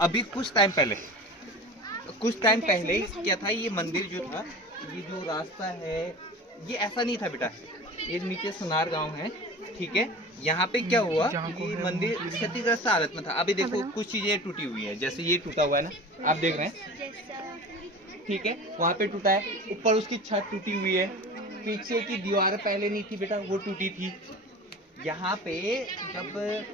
अभी कुछ टाइम पहले क्या था, ये मंदिर जो था, ये जो रास्ता है ये ऐसा नहीं था बेटा। ये नीचे सुनार गांव है, ठीक है। यहाँ पे क्या हुआ, ये मंदिर क्षतिग्रस्त हालत में था। अभी देखो कुछ चीजें टूटी हुई है, जैसे ये टूटा हुआ है ना, आप देख रहे हैं, ठीक है। वहाँ पे टूटा है, ऊपर उसकी छत टूटी हुई है, पीछे की दीवार पहले नहीं थी बेटा, वो टूटी थी। यहाँ पे जब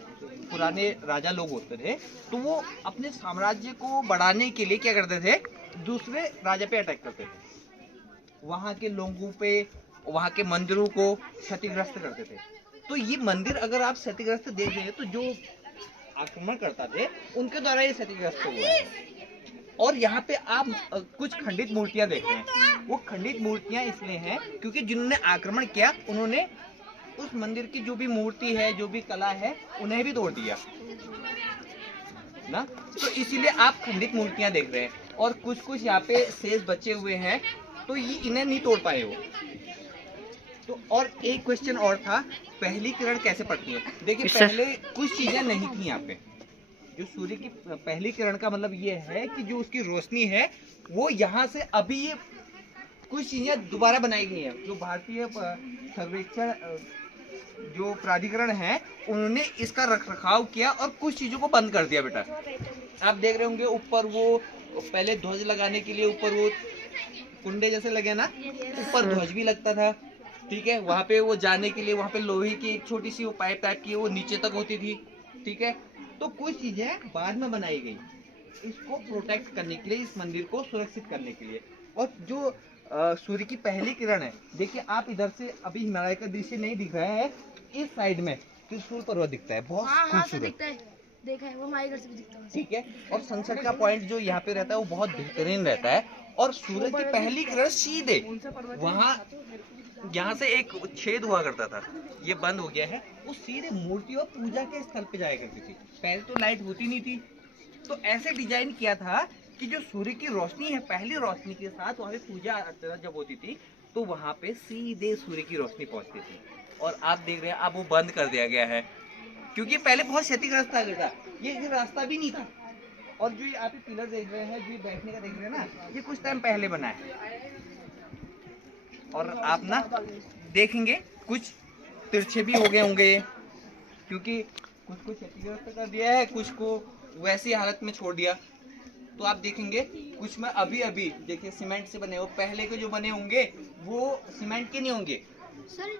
पुराने राजा लोग होते थे तो वो अपने साम्राज्य को बढ़ाने के लिए क्या करते थे, दूसरे राजा पे अटैक करते थे, वहाँ के लोगों पे, वहाँ के मंदिरों को क्षतिग्रस्त करते थे। तो ये मंदिर अगर आप क्षतिग्रस्त देख रहे हैं तो जो आक्रमण करता थे उनके द्वारा ये क्षतिग्रस्त हुआ है। और यहाँ पे आप कुछ खंडित मूर्तियां देख रहे हैं, वो खंडित मूर्तियां इसलिए हैं क्योंकि जिन्होंने आक्रमण किया उन्होंने उस मंदिर की जो भी मूर्ति है, जो भी कला है, उन्हें भी तोड़ दिया ना। तो इसीलिए आप खंडित मूर्तियां देख रहे हैं और कुछ कुछ यहाँ पे शेष बचे हुए हैं, तो ये इन्हें नहीं तोड़ पाए वो। तो और एक क्वेश्चन और था, पहली किरण कैसे पड़ती है। देखिए पहले कुछ चीजें नहीं थी यहाँ पे। जो सूर्य की पहली किरण का मतलब ये है कि जो उसकी रोशनी है वो यहाँ से, अभी ये कुछ चीजें दोबारा बनाई गई हैं। जो भारतीय सर्वेक्षण जो प्राधिकरण है उन्होंने इसका रख रखाव किया और कुछ चीजों को बंद कर दिया बेटा। आप देख रहे होंगे ऊपर वो पहले ध्वज लगाने के लिए ऊपर वो कुंडे जैसे लगे ना, ऊपर ध्वज भी लगता था, ठीक है। वहाँ पे वो जाने के लिए वहाँ पे लोहे की एक छोटी सी वो पाइप टाइप की वो नीचे तक होती थी, ठीक है। तो कुछ चीजें बाद में बनाई गई इसको प्रोटेक्ट करने के लिए, इस मंदिर को सुरक्षित करने के लिए। और जो सूर्य की पहली किरण है, देखिए आप इधर से अभी हिमालय का दृश्य नहीं दिख रहा है, इस साइड में त्रिशूल पर्वत दिखता है, बहुत खूबसूरत देखा है, वो हमारे घर से भी दिखता है, ठीक है। और सनसेट का पॉइंट जो यहाँ पे रहता है वो बहुत बेहतरीन रहता है। और सूरज की पहली किरण सीधे वहाँ, यहाँ से एक छेद हुआ करता था, ये बंद हो गया है, वो सीधे मूर्ति और पूजा के स्थल पे जाया करती थी। पहले तो लाइट होती नहीं थी, तो ऐसे डिजाइन किया था कि जो सूर्य की रोशनी है, पहली रोशनी के साथ वहाँ पे पूजा अर्चना जब होती थी तो वहाँ पे सीधे सूर्य की रोशनी पहुँचती थी। और आप देख रहे हैं अब वो बंद कर दिया गया है क्योंकि पहले बहुत क्षतिग्रस्त था बेटा, ये रास्ता भी नहीं था। और जो ये आप पिलर देख रहे हैं, जो बैठने का देख रहे हैं ना, ये कुछ टाइम पहले बना है। और आप ना देखेंगे कुछ तिरछे भी हो गए होंगे क्योंकि कुछ को क्षतिग्रस्त कर दिया है, कुछ को वैसी हालत में छोड़ दिया। तो आप देखेंगे कुछ में अभी अभी देखिए सीमेंट से बने हो, पहले के जो बने होंगे वो सीमेंट के नहीं होंगे।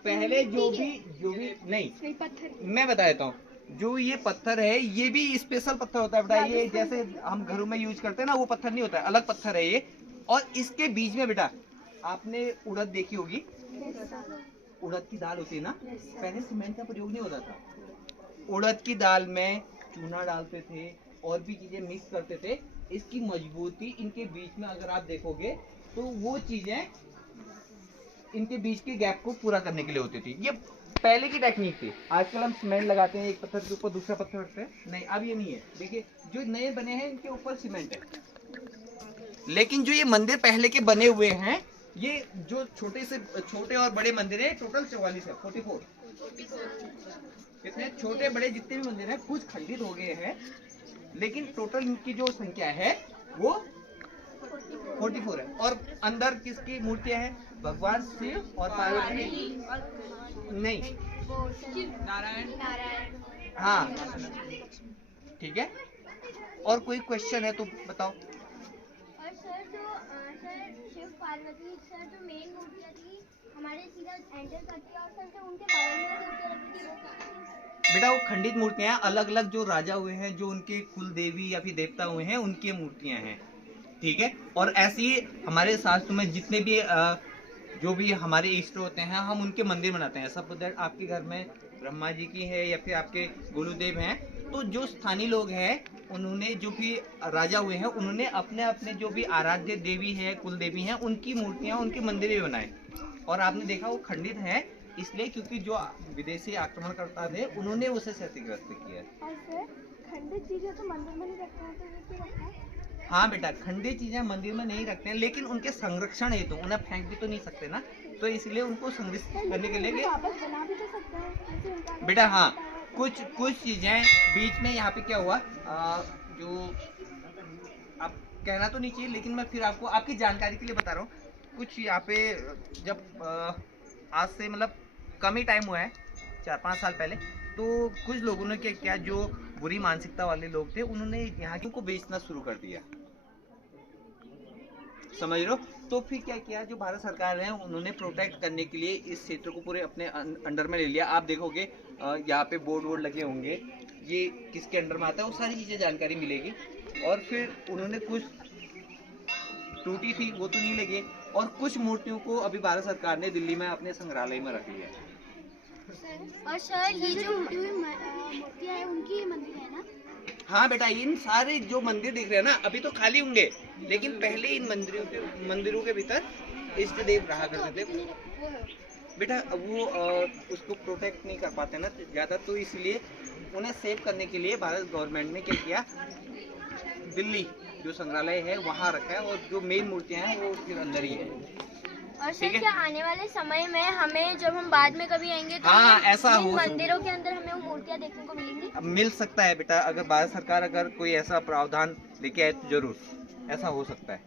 पहले जो भी नहीं, मैं बता देता हूँ, जो ये पत्थर है ये भी स्पेशल पत्थर होता है बेटा। ये जैसे हम घरों में यूज करते हैं ना, वो पत्थर नहीं होता है, अलग पत्थर है ये। और इसके बीच में बेटा आपने उड़द देखी होगी, उड़द की दाल होती है ना, पहले सीमेंट का प्रयोग नहीं होता था, उड़द की दाल में चूना डालते थे और भी चीजें मिक्स करते थे। इसकी मजबूती इनके बीच में अगर आप देखोगे तो वो चीजें इनके बीच के गैप को पूरा करने के लिए होती थी। ये पहले की टेक्निक थी। आजकल हम सीमेंट लगाते हैं, एक पत्थर के ऊपर दूसरा पत्थर रखते हैं, नहीं अब ये नहीं है। देखिए जो नए बने हैं इनके ऊपर सीमेंट है, लेकिन जो ये मंदिर पहले के बने हुए हैं, ये जो छोटे और बड़े मंदिर है टोटल 44 है, 44। कितने छोटे बड़े जितने भी मंदिर हैं कुछ खंडित हो गए हैं, लेकिन टोटल इनकी जो संख्या है वो 44 है। और अंदर किसकी मूर्तियां हैं, भगवान शिव और पार्वती, नहीं नारायण, हाँ ठीक है। और कोई क्वेश्चन है तो बताओ। और sir sir Shiv Parvati sir जो मेन मूर्तियां थी हमारे सीधा एंटर करती है, और सर जो उनके बगल में मूर्तियां रखी थी वो बेटा वो खंडित मूर्तियां, अलग अलग जो राजा हुए हैं, जो उनके कुल देवी या फिर देवता हुए हैं, उनकी मूर्तियां हैं, ठीक है। और ऐसे ही हमारे शास्त्र में जितने भी जो भी हमारे इष्ट होते हैं, हम उनके मंदिर बनाते हैं। सब आपके घर में ब्रह्मा जी की है या फिर आपके गुरुदेव हैं, तो जो स्थानीय लोग हैं उन्होंने, जो भी राजा हुए हैं, उन्होंने अपने अपने जो भी आराध्य देवी है, कुल देवी हैं, उनकी मूर्तियां उनके मंदिर में बनाए। और आपने देखा वो खंडित है इसलिए क्योंकि जो विदेशी आक्रमणकर्ता थे उन्होंने उसे क्षतिग्रस्त किया। और सर खंडित चीजें तो मंदिर में नहीं रखते हैं, तो ये क्यों रखते हैं? हाँ बेटा खंडित चीजें मंदिर में नहीं रखते हैं, लेकिन उनके संरक्षण हेतु तो उन्हें फेंक भी तो नहीं सकते ना, तो इसलिए उनको संरक्षित करने के लिए वापस बना भी तो सकते हैं बेटा। हाँ कुछ चीजें बीच में यहाँ पे क्या हुआ, जो आप कहना तो नहीं चाहिए, लेकिन मैं फिर आपको आपकी जानकारी के लिए बता रहा हूँ। कुछ यहाँ पे जब आज से मतलब कम ही टाइम हुआ है, 4-5 साल पहले, तो कुछ लोगों ने क्या किया, जो बुरी मानसिकता वाले लोग थे, उन्होंने यहाँ को बेचना शुरू कर दिया, समझ रहे हो। तो फिर क्या किया, जो भारत सरकार है उन्होंने प्रोटेक्ट करने के लिए इस क्षेत्र को पूरे अपने अंडर में ले लिया। आप देखोगे यहाँ पे बोर्ड लगे होंगे, ये किसके अंडर में आता है, वो सारी चीज़ें जानकारी मिलेगी। और फिर उन्होंने कुछ टूटी थी वो तो नहीं लगी, और कुछ मूर्तियों को अभी भारत सरकार ने दिल्ली में अपने संग्रहालय में रख लिया। और सर ये जो मूर्तियाँ है उनकी मंदिर है ना? हाँ बेटा, इन सारे जो मंदिर दिख रहे हैं ना, अभी तो खाली होंगे, लेकिन पहले इन मंदिरों के भीतर इष्ट देव रहा करते थे बेटा। वो उसको प्रोटेक्ट नहीं कर पाते ना ज़्यादा, तो इसलिए उन्हें सेव करने के लिए भारत गवर्नमेंट ने क्या किया, दिल्ली जो संग्रहालय है वहाँ रखा है, और जो मेन मूर्तियाँ हैं वो उसके अंदर ही है। और सर क्या आने वाले समय में हमें, जब हम बाद में कभी आएंगे तो हाँ, ऐसा हो मंदिरों के अंदर हमें वो मूर्तियाँ देखने को मिलेंगी? अब मिल सकता है बेटा, अगर भारत सरकार अगर कोई ऐसा प्रावधान लेके आए तो जरूर ऐसा हो सकता है।